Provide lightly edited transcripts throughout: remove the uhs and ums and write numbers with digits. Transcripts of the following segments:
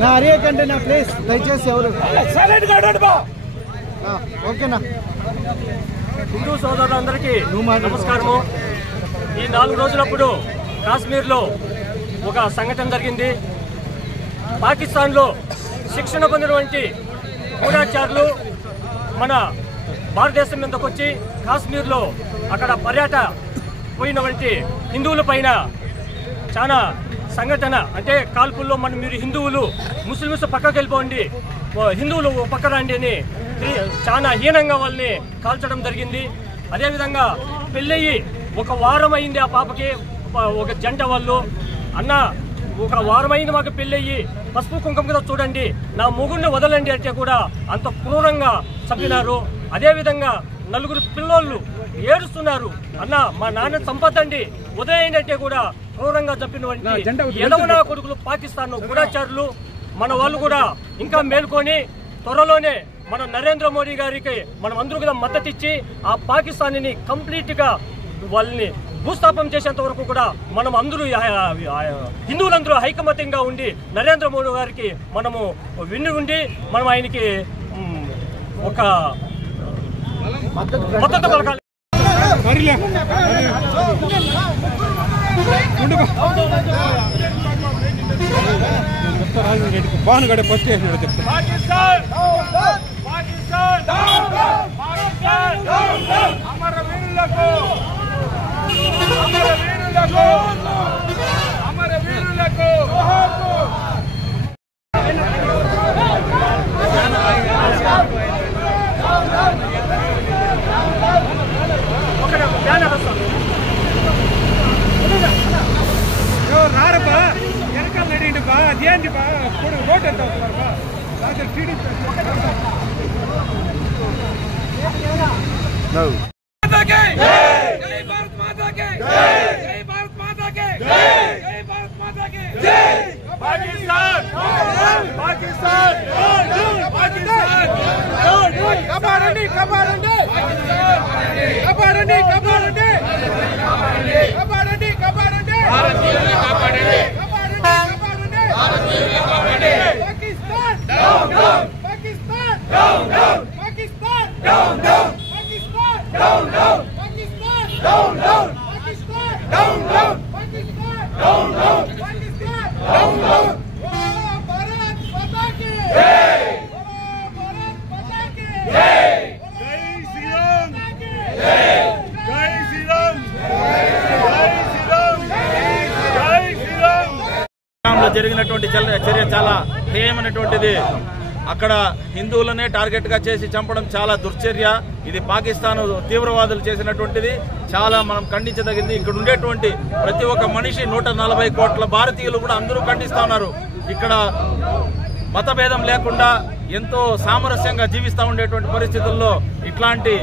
నా అరియకండి నా ప్లీజ్ దయచేసి ఎవరు ఓకేనా. హిందూ సోదరులందరికీ నమస్కారము. ఈ 4 రోజులప్పుడు కాశ్మీర్లో ఒక సంఘటన జరిగింది. పాకిస్తాన్లో శిక్షణ పొందినటువంటి గూఢచారులు మన భారతదేశం మీదకి వచ్చి కాశ్మీర్లో అక్కడ పోయినటువంటి హిందువుల పైన చాలా సంఘటన అంటే కాల్పుల్లో మీరు హిందువులు ముస్లిమ్స్ పక్కకి వెళ్ళిపోండి, హిందువులు పక్క రండి అని చాలా హీనంగా వాళ్ళని కాల్చడం జరిగింది. అదేవిధంగా పెళ్ళయి 1 వారం అయింది ఆ పాపకి. ఒక జంట వాళ్ళు అన్న 1 వారం అయింది మాకు పెళ్ళయ్యి, పసుపు కుంకుమ మీద చూడండి, నా మొగుడిని వదలండి అంటే కూడా అంత క్రూరంగా చంపినారు. అదేవిధంగా 4 పిల్లోళ్ళు ఏడుస్తున్నారు, అన్న మా నాన్న చంపద్దండి వదిలేయండి అంటే కూడా క్రూరంగా చంపినటువంటి ఎడవనా కొడుకులు పాకిస్తాన్ గూఢచారులు. మన వాళ్ళు కూడా ఇంకా మేల్కొని త్వరలోనే మన నరేంద్ర మోడీ గారికి మనం అందరూ కూడా మద్దతు ఇచ్చి ఆ పాకిస్తాన్ని కంప్లీట్ గా వాళ్ళని భూస్థాపన చేసేంత వరకు కూడా మనం అందరూ హిందువులందరూ ఐకమత్యంగా ఉండి నరేంద్ర మోడీ గారికి మనము ఉండి మనం ఆయనకి ఒక మద్దతు పలకాలి. భానుగడ ఫస్ట్ రారబ్బా వెనకాల నడియండి బా అదేంటి బా రోడ్ ఎంత అవుతున్నారు బా జరిగినటువంటి చర్య చాలా హేయమైనటువంటిది. అక్కడ హిందువులనే టార్గెట్ గా చేసి చంపడం చాలా దుర్చర్య. ఇది పాకిస్తాన్ తీవ్రవాదులు చేసినటువంటిది, చాలా మనం ఖండించదగింది. ఇక్కడ ఉండేటువంటి ప్రతి ఒక్క మనిషి 140 కోట్ల భారతీయులు కూడా అందరూ ఖండిస్తా ఉన్నారు. ఇక్కడ మతభేదం లేకుండా ఎంతో సామరస్యంగా జీవిస్తూ ఉండేటువంటి పరిస్థితుల్లో ఇట్లాంటి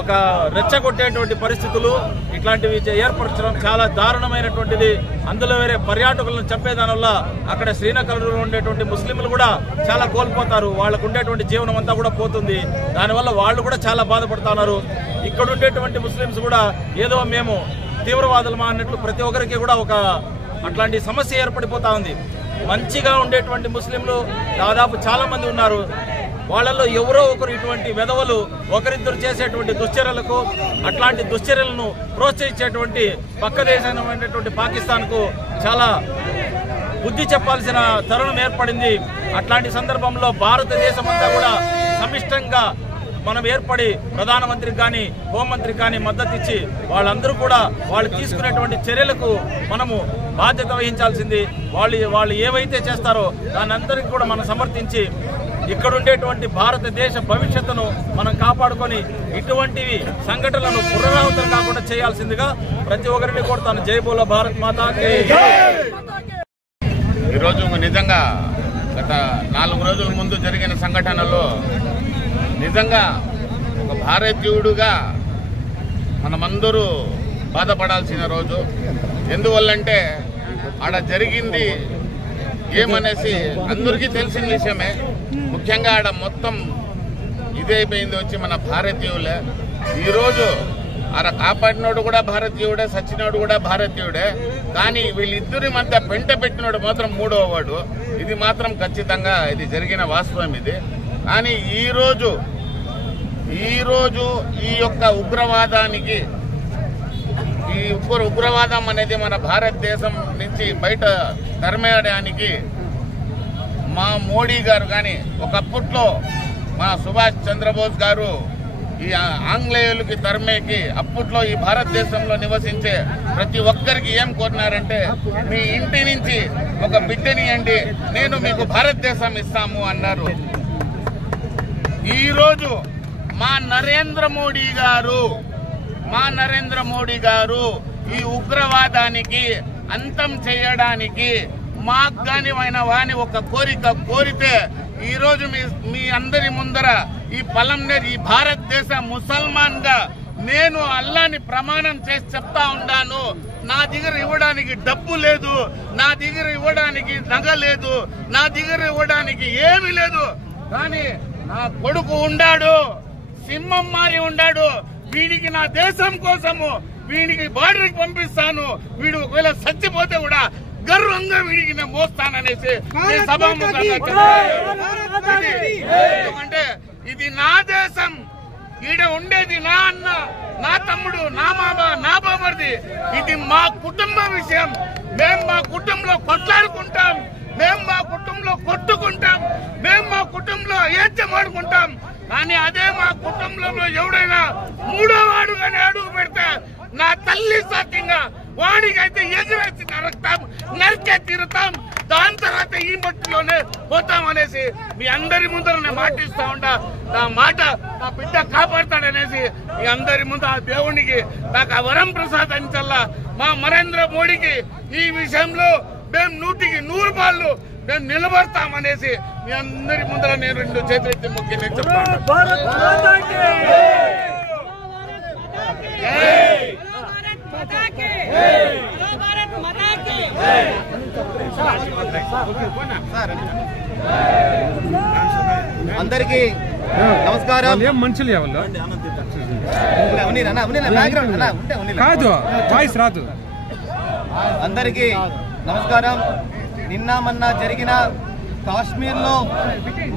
ఒక రెచ్చగొట్టేటువంటి పరిస్థితులు ఇట్లాంటివి ఏర్పరచడం చాలా దారుణమైనటువంటిది. అందులో వేరే పర్యాటకులను చంపేదాని వల్ల అక్కడ శ్రీనగర్లో ఉండేటువంటి ముస్లింలు కూడా చాలా కోల్పోతారు. వాళ్ళకు ఉండేటువంటి జీవనం అంతా కూడా పోతుంది. దానివల్ల వాళ్ళు కూడా చాలా బాధపడుతున్నారు. ఇక్కడ ఉండేటువంటి ముస్లింస్ కూడా ఏదో మేము తీవ్రవాదులమా అన్నట్లు ప్రతి ఒక్కరికి కూడా ఒక అట్లాంటి సమస్య ఏర్పడిపోతా ఉంది. మంచిగా ఉండేటువంటి ముస్లింలు దాదాపు చాలా మంది ఉన్నారు. వాళ్ళల్లో ఎవరో ఒకరు ఇటువంటి వెధవలు ఒకరిద్దరు చేసేటువంటి దుశ్చర్యలకు, అట్లాంటి దుశ్చర్యలను ప్రోత్సహించేటువంటి పక్క దేశమైనటువంటి పాకిస్తాన్కు చాలా బుద్ధి చెప్పాల్సిన తరుణం ఏర్పడింది. అట్లాంటి సందర్భంలో భారతదేశం అంతా కూడా సమిష్టంగా మనం ఏర్పడి ప్రధానమంత్రికి కానీ హోంమంత్రికి కానీ మద్దతు ఇచ్చి వాళ్ళందరూ కూడా వాళ్ళు తీసుకునేటువంటి చర్యలకు మనము బాధ్యత వహించాల్సింది. వాళ్ళు ఏవైతే చేస్తారో దాని అందరికీ కూడా మనం సమర్థించి ఇక్కడుండేటువంటి భారతదేశ భవిష్యత్తును మనం కాపాడుకొని ఇటువంటివి సంఘటనలను పునరావృతం కాకుండా చేయాల్సిందిగా ప్రతి ఒక్కరిని కోరుతాను. జై బోలో భారత్ మాతాకి. ఈరోజు నిజంగా గత 4 రోజుల ముందు జరిగిన సంఘటనలో నిజంగా ఒక భారతీయుడుగా మనమందరూ బాధపడాల్సిన రోజు. ఎందువల్లంటే ఆడ జరిగింది ఏమనేసి అందరికీ తెలిసిన విషయమే. ముఖ్యంగా ఆడ మొత్తం ఇదైపోయింది వచ్చి మన భారతీయులే. ఈరోజు ఆడ కాపాడినోడు కూడా భారతీయుడే, సచ్చినోడు కూడా భారతీయుడే. కానీ వీళ్ళిద్దరి మధ్య పెంట పెట్టినోడు మాత్రం 3వ వాడు. ఇది మాత్రం ఖచ్చితంగా ఇది జరిగిన వాస్తవం ఇది. కానీ ఈరోజు ఈ యొక్క ఉగ్రవాదానికి, ఈ ఉగ్రవాదం అనేది మన భారతదేశం నుంచి బయట తరిమేయడానికి మా మోడీ గారు కానీ ఒకప్పట్లో మా సుభాష్ చంద్రబోస్ గారు ఈ ఆంగ్లేయులకి తరిమేకి అప్పట్లో ఈ భారతదేశంలో నివసించే ప్రతి ఒక్కరికి ఏం కోరినారంటే, మీ ఇంటి నుంచి ఒక బిడ్డనియండి, నేను మీకు భారతదేశం ఇస్తాము అన్నారు. ఈరోజు మా నరేంద్ర మోడీ గారు ఈ ఉగ్రవాదానికి అంతం చేయడానికి మాకు కానివైన వాని ఒక కోరిక కోరితే ఈరోజు మీ అందరి ముందర ఈ పలంనేర్ ఈ భారతదేశ ముసల్మాన్ గా నేను అల్లాని ప్రమాణం చేసి చెప్తా ఉన్నాను. నా దగ్గర ఇవ్వడానికి డబ్బు లేదు, నా దగ్గర ఇవ్వడానికి నగ లేదు, నా దగ్గర ఇవ్వడానికి ఏమీ లేదు. కానీ నా కొడుకు ఉండాడు, సింహం మారి ఉండాడు. వీడికి నా దేశం కోసము వీడికి బార్డర్కి పంపిస్తాను. వీడు ఒకవేళ చచ్చిపోతే కూడా గర్వంగా వీడికి నేను మోస్తాననేసి సభాముఖంగా ఎందుకంటే ఇది నా దేశం, ఈడ ఉండేది నా అన్న, నా తమ్ముడు, నా మామ, నా బామర్ది. ఇది మా కుటుంబ విషయం. మేము మా కుటుంబంలో కొట్లాడుకుంటాం, మేము మా కుటుంబంలో కొట్టుకుంటాం, మేము మా కుటుంబంలో ఏడ్చమాడుకుంటాం. కానీ అదే మా కుటుంబంలో ఎవడైనా 3వ వాడు కానీ అడుగు పెడితే నా తల్లి సాధ్యంగా వాడికైతే ఎదురేసి నరికే తీరుతాం. దాని తర్వాత ఈ మట్టిలోనే పోతామనేసి మీ అందరి ముందర నేను మాటిస్తా ఉంటా. నా మాట నా బిడ్డ కాపాడతాడనేసి మీ అందరి ముందు ఆ దేవునికి నాకు ఆ వరం ప్రసాదించల్లా. మా నరేంద్ర మోడీకి ఈ విషయంలో మేము 100కి 100 పాళ్ళు మేము నిలబడతామనేసి మీ అందరి ముందర నేను 2 చేతులెత్తి మొక్కి నేను చెప్తాను. అందరికీ నమస్కారం. ఏం మనుషులు కాదు, వాయిస్ రాదు. అందరికీ నమస్కారం. నిన్న మొన్న జరిగిన కాశ్మీర్లో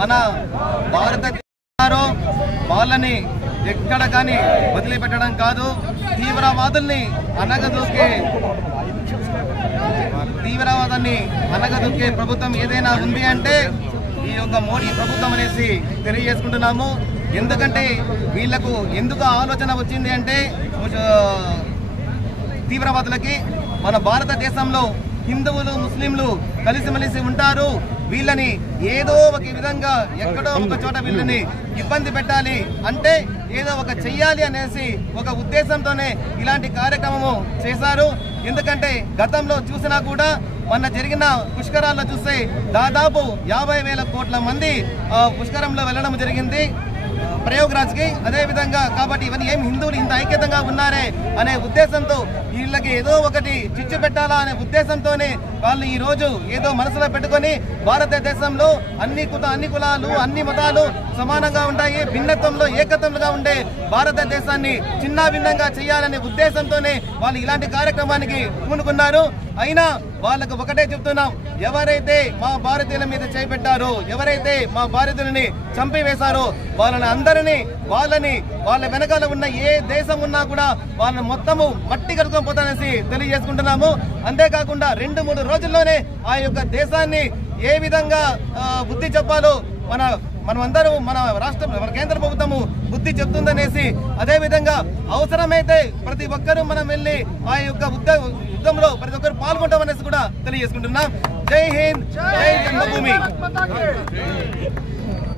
మన భారత వాళ్ళని ఎక్కడ కానీ వదిలిపెట్టడం కాదు, తీవ్రవాదాన్ని అనగదొక్కే ప్రభుత్వం ఏదైనా ఉంది అంటే ఈ యొక్క మోడీ ప్రభుత్వం అనేసి తెలియజేసుకుంటున్నాము. ఎందుకంటే వీళ్లకు ఎందుకు ఆలోచన వచ్చింది అంటే తీవ్రవాదులకి మన భారతదేశంలో హిందువులు ముస్లింలు కలిసిమెలిసి ఉంటారు, వీళ్ళని ఏదో ఒక విధంగా ఎక్కడో ఒక చోట వీళ్ళని ఇబ్బంది పెట్టాలి అంటే ఏదో ఒక చెయ్యాలి అనేసి ఒక ఉద్దేశంతోనే ఇలాంటి కార్యక్రమము చేశారు. ఎందుకంటే గతంలో చూసినా కూడా మొన్న జరిగిన పుష్కరాల్లో చూస్తే దాదాపు 50,000 కోట్ల మంది పుష్కరంలో వెళ్ళడం జరిగింది ప్రయోగరాజ్కి. అదేవిధంగా కాబట్టి ఇవన్నీ ఏం హిందువులు ఇంత ఐక్యతంగా ఉన్నారే అనే ఉద్దేశంతో వీళ్ళకి ఏదో ఒకటి చిచ్చు పెట్టాలా అనే ఉద్దేశంతోనే వాళ్ళు ఈ రోజు ఏదో మనసులో పెట్టుకొని భారతదేశంలో అన్ని కులాలు అన్ని మతాలు సమానంగా ఉంటాయి, భిన్నత్వంలో ఏకత్వంగా ఉండే భారతదేశాన్ని చిన్నాభిన్నంగా చేయాలనే ఉద్దేశంతోనే వాళ్ళు ఇలాంటి కార్యక్రమానికి పూనుకున్నారు. అయినా వాళ్ళకు ఒకటే చెప్తున్నాం, ఎవరైతే మా భారతీయుల మీద చేపెట్టారో, ఎవరైతే మా భారతీయులని చంపివేశారో వాళ్ళని వాళ్ళ వెనకాల ఉన్న ఏ దేశం ఉన్నా కూడా వాళ్ళని మొత్తము మట్టి కలుసుకొని పోతానని తెలియజేసుకుంటున్నాము. అంతేకాకుండా 2-3 రోజుల్లోనే ఆ యొక్క దేశాన్ని ఏ విధంగా బుద్ధి చెప్పాలో మనమందరూ మన కేంద్ర ప్రభుత్వము బుద్ధి చెప్తుందనేసి, అదే విధంగా అవసరమైతే ప్రతి ఒక్కరూ మనం వెళ్ళి ఆ యొక్క యుద్ధంలో ప్రతి ఒక్కరు పాల్గొంటామనేసి కూడా తెలియజేసుకుంటున్నాం. జై హింద్, జై జన్మభూమి.